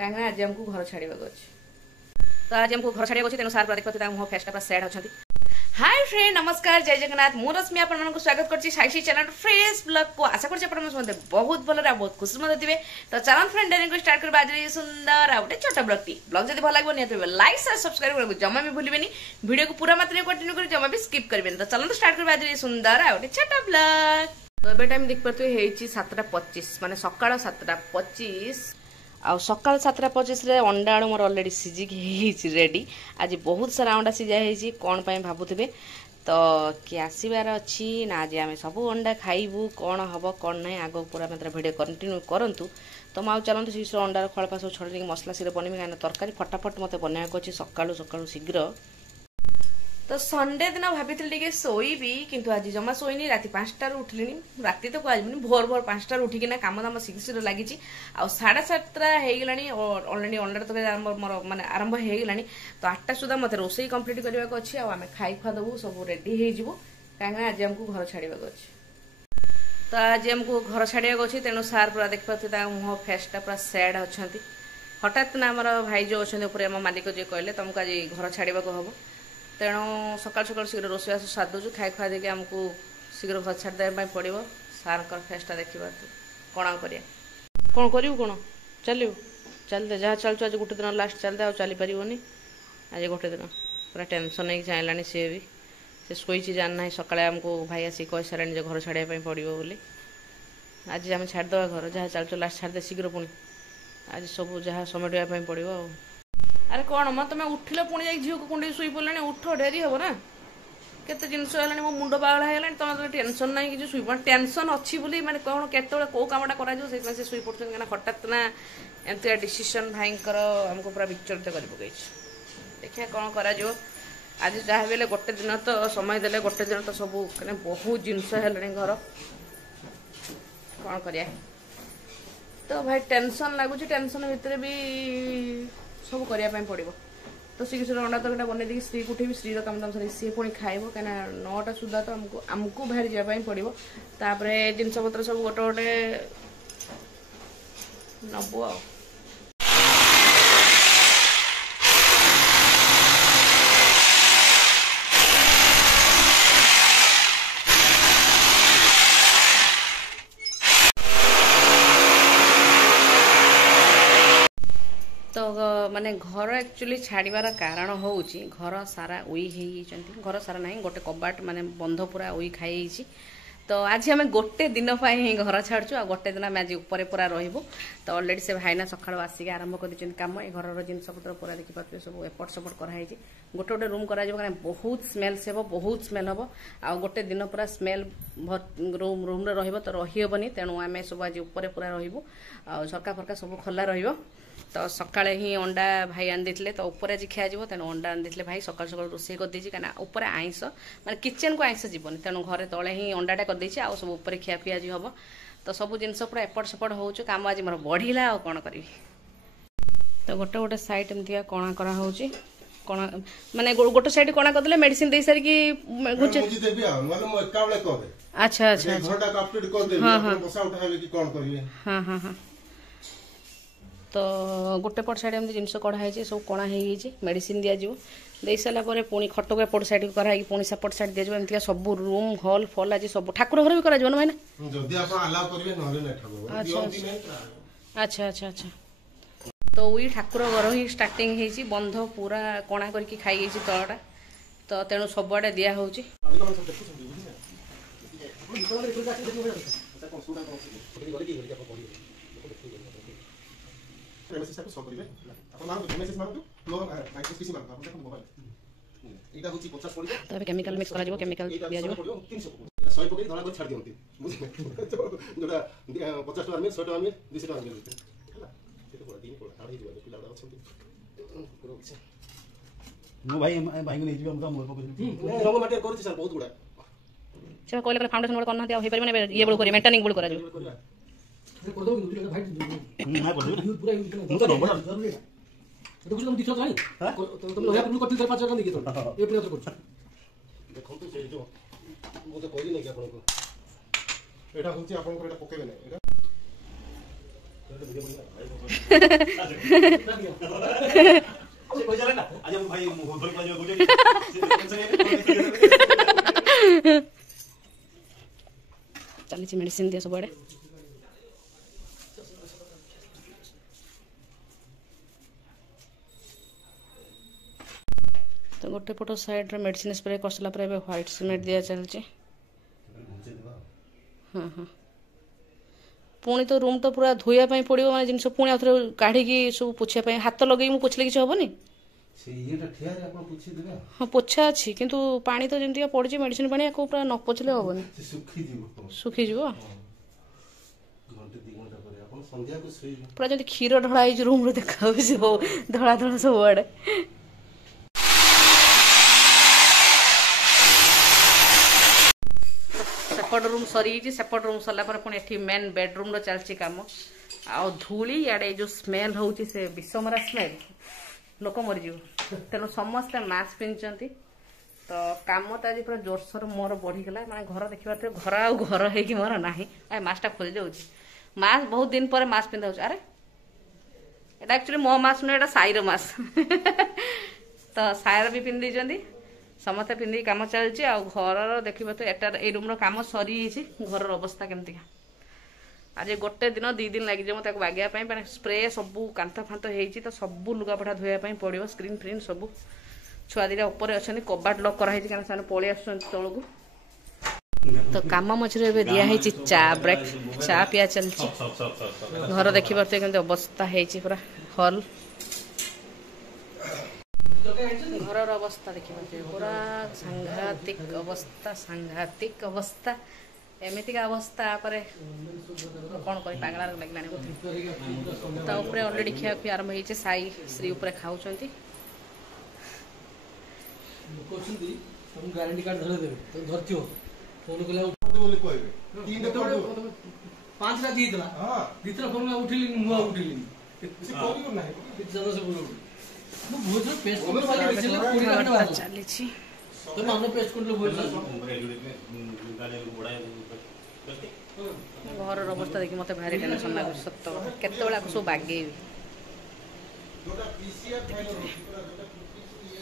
कहीं आज आमको घर छाड़ा अच्छे तो आज आमको घर छाड़ा अच्छे तेणु सार देखते मुह फेसटा पूरा सैड अच्छा। हाय फ्रेंड नमस्कार जय जगन्नाथ मु रश्मि आपको स्वागत करछि साक्षी चैनल फ्रेश ब्लॉग को आशा करछि आपण मते बहुत भल रे बहुत खुशी मते दिबे। तो चलन फ्रेंड डेरिंग को स्टार्ट करबा आज सुंदर आ गोटे छोट ब्लॉग जदी भल लागबो नियत लाइक शेयर सब्सक्राइब करबो जमा भी भूलिबेनी वीडियो को पूरा मात्रा कंटिन्यू कर जमा भी स्किप करबेनी। तो चलन स्टार्ट करबा आज सुंदर आ गोटे छोट ब्लॉग। तो एबे टाइम देख परतु हेछि 7:25 माने सकाळ 7:25 आ सकाल 7:25 रे अंडा आलू मोर ऑलरेडी सिझिक रेडी। आज बहुत सारा अंडा सिझा है कौन पाई भाबुथिबे तो किए आसबार अच्छी ना आज आम सब अंडा खाइबू कौन हम कौन ना आग पूरा मात्रा भिडियो कंटिन्यू करूँ। तो मुझे चलते शीघ्र अंडार खड़पा सब छड़ी मसला शीघ्र बनमी कहीं तरकारी फटाफट मत बनवाक अच्छे सकालू सकालू शीघ्र। तो संडे दिन भाभी शोबी किंतु आज जमा शोनी राति 5टार उठिली राति तो कहनी भोर भोर 5टार उठिकिना काम दाम शीघ्र शीघ्र लगी 7:30 हो ऑलरेडी अंडा तो मोर माने आरंभ हो गलानी। तो 8टा सुधा मत रोसई कंप्लीट करने को अच्छी आम खाई खुआ देवु सब रेडी हो कहीं आज आमको घर छाड़ा अच्छे। तो आज आमको घर छाड़ा अच्छे तेणु सार पूरा देख पाते मुह फेसटा पूरा सैड अच्छा। हठात ना आम भाई जो अच्छे आम मालिक जी कहले तुमको आज घर छाड़ा हम तेणु सकाल सकाल शीघ्र रोसईबास सादुचु खाई खुआ देके आमको शीघ्र घर छाड़देवाई पड़ो। सार फेसटा देखा कौन करिया कौन करू कौन चलू चलते जहाँ चलु आज गोटे दिन लास्ट चलते आ चली पारनी। आज गोटे दिन पूरा टेंशन नहीं चाहिए सी भी से शोची जानना सकाଳେ आमको भाई आसी कही सारे घर छाड़ापी पड़ो बोली। आज आम छाड़देवा घर जहाँ चलु लास्ट छाड़दे शीघ्र पुणी आज सब जहाँ समेटापी पड़ो। अरे कौन म तुम उठिल पुणी जा झील को कुंडे शुई पड़े उठ डेरी हम ना केते जिनस है मो मुंड बागला है तुम टेंशन ना कि शुई टेंशन अच्छी बोली माने कौन केतले कौ कमटा कर शुई पड़ते कहीं हठात ना एमती डिसीजन भाई आमको पूरा विचलित कर पकई देखिए कौन कर आज जहाँ भी गोटे दिन तो समय देले गोटे दिन तो सब कहीं बहुत जिनस है घर कौन कर। तो भाई टेंशन लगुच टेंशन भितर भी सब करने पड़ो। तो शीघ्र अंडा तरकारी बन दी स्त्री को उठेबी स्त्री काम दाम सारी सी पुणी खाइब कहीं 9टा सुधा तो आमको बाहर जावाई पड़ो। तापर जिनस पत्र सब गोटे गोटे नबू आ। तो माने घर एक्चुअली छाड़बार कारण हूँ घर सारा उई घर सारा ना गोटे कबाट माने बंध पूरा उई खाई। तो आज आम गोटे दिन घर छाड़ू आ गोटे दिन आम आज ऊपर पूरा रही। तो ऑलरेडी से भाईना सका आसिक आरंभ कर कम ये घर जिनस पत्र पूरा देखी पारे सब एपट सपट कराई गोटे गोटे रूम कर बहुत स्मेल से बहुत स्मेल हम आ गोटे दिन पूरा स्मेल रूम रे रही तो रहीहबनी तेणु आम सब आज ऊपर पूरा रू आ झरका फरका सब खोला रही। तो सकाळे ही अंडा भाई आन देथिले तो ऊपर आज खिया जीवो तेणु अंडा आन देथिले भाई सकाळ सकाळ रोसई कर देछि कना ऊपर आइंस माने किचन को आइंस जीवन तेणु घरे तळे ही अंडाटा कर देछि आ सब ऊपर खिया पिया जी हबो। तो सब जिनस पूरा एपट सपट होउछ काम आज मोर बढ़िला आ कोन करबी। तो गोटे गोटे साइड एमतिया कोणा करा होउछि कोणा माने गोटे साइड कोणा कर देले मेडिसिन दे सारी की गुचे मुझे देबी आ माने मो एका बेले करे। अच्छा अच्छा घंटा कंप्लीट कर देबी अपन बसा उठाबे की कोन करबी। हां हां हां तो गोटे पट साइड एमती जिनस कढ़ाई सब कणा हो मेडिसिन दिज्व दे सारापर पुणी खट को एपट साइड कराई पुणी सेपट साइड दिज्व एमती सब रूम हल फल आज सब ठाकुर घर भी कर भाई अच्छा अच्छा अच्छा। तो वही ठाकुर घर ही स्टार्टिंग होती बंध पूरा कणा करके खाई तलटा तो तेणु सबुआड़े दिया हो मेसेज टाइप सॉल्व करिवे अपन मारु मेसेज मारु नो माइक्रो स्पीसी मारु अपन देखो मोबाइल एटा होची 50 पड़िबो तबे केमिकल मिक्स करा जिवो केमिकल दिया जिवो 300 एटा 100 पकई धळा को छाड़ दियंती जोटा 50 टका में 100 टका में 200 टका में हला सेतो पूरा दिन पूरा थाड़ी दिबो पिला बडा अछंती करो छै मो भाई को नै जिवो हम मोर पकई रंग माटी करछि सर बहुत गुडा से कहले फाउंडेशन मोड करना दिया होई परबे ये बडू करी मेंटेनिंग बडू करा जिवो कर दो भाई ना कर दो पूरा मु तो नंबर जरूरी है तो कुछ तुम दिखो जानी हां तुम लोया पुल करथिल 5 जगह देखि तो ए प्लेयर कर देखो तो से जो मु तो कहली नै कि आपन को एटा होची आपन को एटा पकेबे नै एटा चली मेडिसिन दिया सब तो गोटे पट साइड मेडिसिन स्प्रे कर सारा पर व्हाइट सीमेंट दिया चलती। हाँ हाँ पुणी तो रूम तो पूरा धोया पड़ो मैं जिन पुणी आउ काढ़ी सब पोछा हाथ लगे मुझे पोछले किसी हेनी। हाँ पोछा अच्छी किंतु पानी तो जमी पड़ी मेडिसिन पानी या पूरा न पोछले हेनी सुखीज पूरा जब क्षीर ढला रूम रे देखा धड़ा धड़ा सब आड़े। सेपट रूम सरी सेपट रूम सरला पुणी मेन बेडरूम चलती कम आ धूली इे जो स्मेल हूँ से विषमरा स्मेल लोक मरीज तेणु समस्ते मास्क पिंधि तो कम तो आज पूरा जोरसोर मोर बढ़ीगला मैं घर देखा घर आ घर हो मोर ना मास्कटा खोली जाऊँगी मास्क बहुत दिन पर मास्क पिंधा अरे एटा एक्चुअली मो मास्क नुह साईर मास्क तो सायर भी पिंधि समस्ते पिंधि कम चलती घर देखिए तो एटार ए रूम कम सरी घर अवस्था केमती आज गोटे दिन 2 दिन लगे मत बागेवाई स्प्रे सबू कांथ फांथ हो तो सबू लुगापटा धोयापाई पड़ो स्क्रीन फ्रीन सबू छुआ दीटा उपर अच्छा कबाट लक कराई क्या पलि आस तौक तो कम मझे दिखाई चा ब्रेक चा पिया चलती घर देखी पारे के अवस्था है पूरा हल घर अवस्था देखिए पूरा सांघातिक अवस्था एमतीका अवस्था पर कौन कह पागला लगे बोलते अलरेडी खिया खुई आरंभ हो साई श्री उपर खाऊँ गारंटी कार्ड धरे देबे तो धरथियो फोन कला पांच रात दीतला हां दीतला फोन उठिली मुआ उठिली से कोई को नाही किछ ज्यादा से बोलो मु बहुत पेस्ट को वाली बिचले पूरी रात चली छी तो मानो पेस्ट को बोल घर अवस्था देखि मते भारी टेंशन लागु सत्त केते बेला सब बागेबी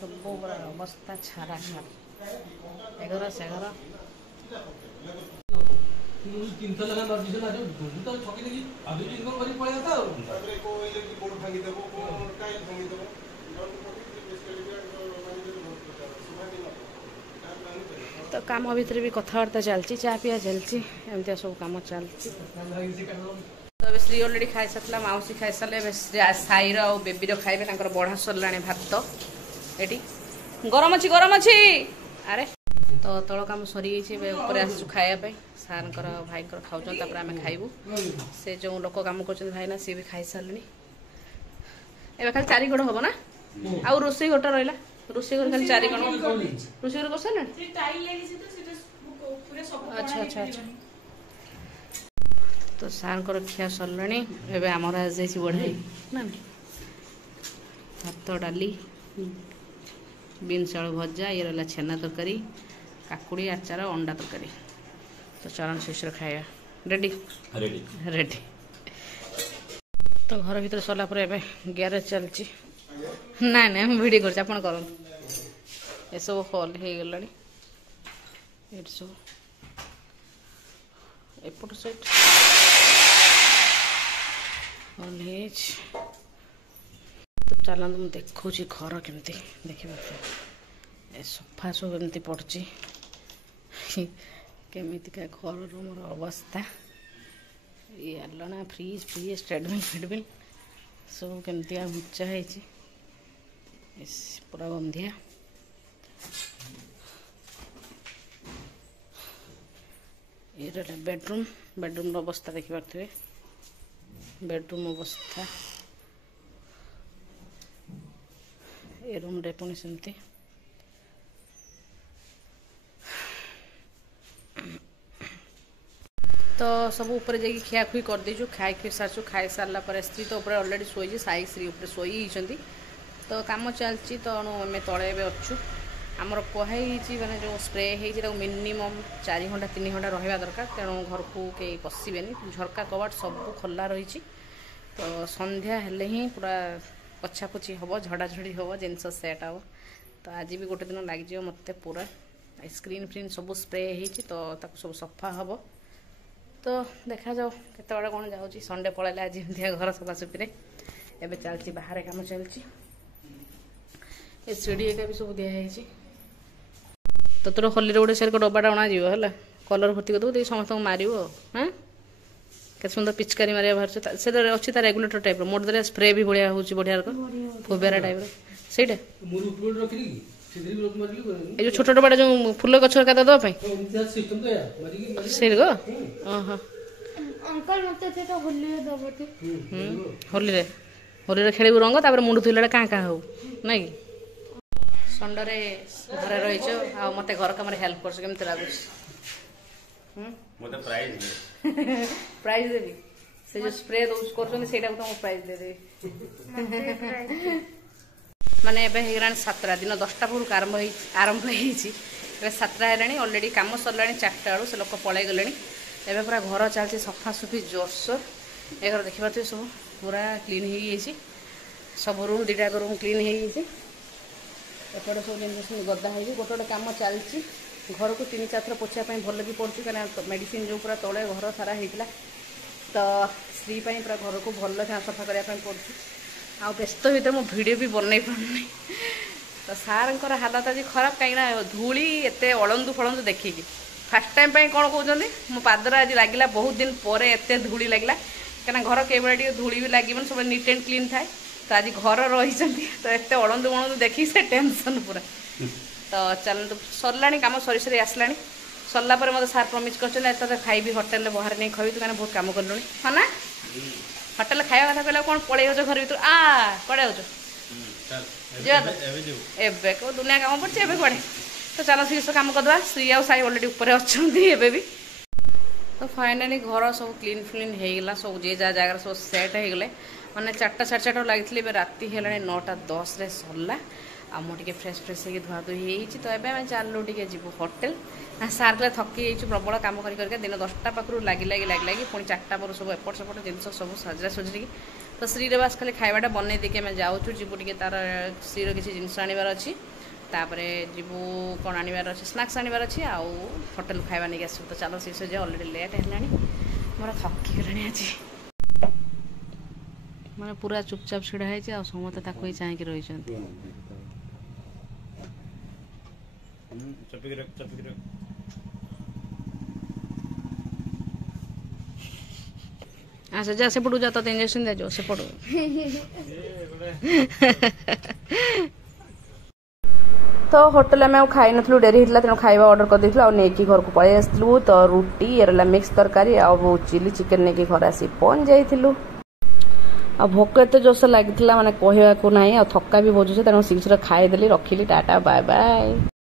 सब अवस्था छाड़ा छाड़ एगर से घर 300 लगा मार दिस ना जो तो छकी लगी अभी इनकम करी पड़े था तारे को इलेक्ट्रिक बोर्ड भांगी देबो को टाइल भांगी देबो तो काम भीतर भी कथबार्ता चलती चा पिया चलती एमती सब कम चलती तो अब श्री अलरेडी खाई सारा मौसी खाई सारे साईर आ बेबीर खाइबे बढ़ा सरला भात ये गरम अच्छी अरे तो तल कम सरी ऊपर आसु खायापी सार भाई खाऊँ आम खाइबू से जो लोक कम कर भाईना सी भी खाई सारे ए खाली 4 गोड़ हम ना आउ रोसे गोटा रहा रोसे घर खाली 4 गोड़ रोसे घर कर सारे अच्छा अच्छा अच्छा तो सार खिया सरले एवं आमर आज बढ़ाई ना भात डाली बीन्स आलू भजा ये रहा छेना तरकारी काकुड़ी आचार अंडा तरकारी तो चरण शिशर खाया रेडी रेडी रेडी तो घर भीतर सरला गैरेज चलती ना ना हम भिड कर सब हल हो गला ये सब एपट साइड हल तो चलते मुझे देखी घर केमती देखिए सोफा सब एमती पड़ी केमितिका घर रूम अवस्था ये आलना फ्रिज फ्रिज ट्रेडमिल फेडमिल सब केमती उच्चा है पूरा गंधिया ये रहा बेडरूम बेडरूम अवस्था देखी पारे बेडरूम अवस्था ए रूम रे पुणी सेमती तो सब ऊपर जाकि खियाखुई कर देचु खाई खुई सारचु खाई सारा पर स्त्री तो ऊपर अलरेडी शोई साई स्त्री ऊपर शोई तो काम चलती तो आम तले अच्छु आमर कही मैंने जो स्प्रे हो मिनिमम 4 घंटा 3 घंटा रहा दरकार तेणु घर को कहीं पशे झरका कबाट सब खोला रही तो संध्या हेले ही पूरा पोछापोछि हम झड़ाझड़ी हम जिनस सेट हम तो आज भी गोटे दिन लग मत पूरा स्क्रीन फ्रीन सब स्प्रे हो तो सब सफा हम तो देखा जाओ केत बड़े कौन जाऊँगी संडे पलैले आज घर सफासफी एवं चलती बाहर कम चलती ए सीढ़ी एका भी सब दिखाई तो तोर होली गोटे से डबाटा अणाଯିव है कलर भर्ती करदेव समस्त मार हाँ के सुंदर पिचकारी मारे बाहर से अच्छी रेगुलेटर टाइप मोटे स्प्रे भी बढ़िया हो बढ़िया फोबेरा टाइप से छोट डबाटा जो फुल गछ देवाई होली होली खेल रंग तापर मुंड धुला क्या क्या हो ना कि संडे घरे रही मत घर कम हेल्प कर केमती लगुच प्राइज देवी से जो स्प्रे कर प्राइज दे माने एबे हेगरान 7 दिन 10टा पूर्व आरंभ हो 7टा है ऑलरेडी काम सरला 4टा बेलू से लोक पलि गले एवं पूरा घर चलती सफासफी जोरसोर ए घर देखा सब पूरा क्लीन हो सब रूम 2टा रूम क्लीन हो एपटे सब जिन गदा हो गोटे गोटे कम चलती घर को 3-4 थर पोछापी भल भी पड़ती कहीं मेडिसिन जो पूरा तले घर सारा होता तो स्त्री पूरा घर को भल सफा करने पड़ती आ व्यस्त भितर मो वीडियो भी बनई पारनी तो सार हालत आज खराब कहीं धूली एत अलंदु फलंदु देखिकी फास्ट टाइम कौन कहते मो पादर आज लगे बहुत दिन पर एत धूली लगे कहीं घर कई धूली भी लगे सब नीट एंड क्लीन थाए तो आज घर रही तो एत अलंदु मलंदु देखी से टेंशन पूरा तो चलतु सरला कम सरी सरी आसला सरला मत सार प्रमिश कर खाइबी होटेल बाहर नहीं खाई तो बहुत कम कलु हाँ ना होटेल खाଇବା କଥା कहले कौन पड़े हो घर भर कड़े हो एबे को दुनिया काम पड़े एबे कड़े तो चलो शीर्ष काम करदे श्री आ साई ऑलरेडी ऊपर अच्छा भी तो फाइनाली घर सब क्लीन फ्लीन होगा सब जे जगह सब सेट हो गले मैंने 4टा 4:30 लगी राति है 9:10 सरला आ मुझे फ्रेश फ्रेश धुआ धुई तो ये चलू टे जीव होटेल सार कले थकी प्रबल कम कर दिन 10टा पाखु लगी पुणी 4टा पर सब एपट सेपट जिन सब सजरा सजरी तो श्री बास खाली खावाटा बनई देके आम जाऊँ जीवु टे तार श्रीर किसी जिनस आनबार अच्छी तापर जीवु कौन आनबार अच्छे स्नाक्स आनबार अच्छी आउ होटेल खावा नहीं आसू तो चलो शीर्ष जे अलरेडी लेट है मोर थकी गलानी आज मैंने पूरा चुपचाप ढड़ा है समस्त ही चाहिए रही अच्छा जा से पड़ू जाता तो इंजेक्शन दे जो से पड़ू तो होटेल में खाई नु डेरी होता तेणु खाଇବା ऑर्डर कर देथिलु आ नेकी घर को पळे आसलु तो रोटी एरला मिक्स तरकारी आ चिली चिकन नेकी घर आसी पहुंच जाइथिलु आ भोक एत जोश लगी माने कहवा को नहीं आ थका भी बोझुचे तेणु शीघ्र खाईदेली रखिली टाटा बाय बाय।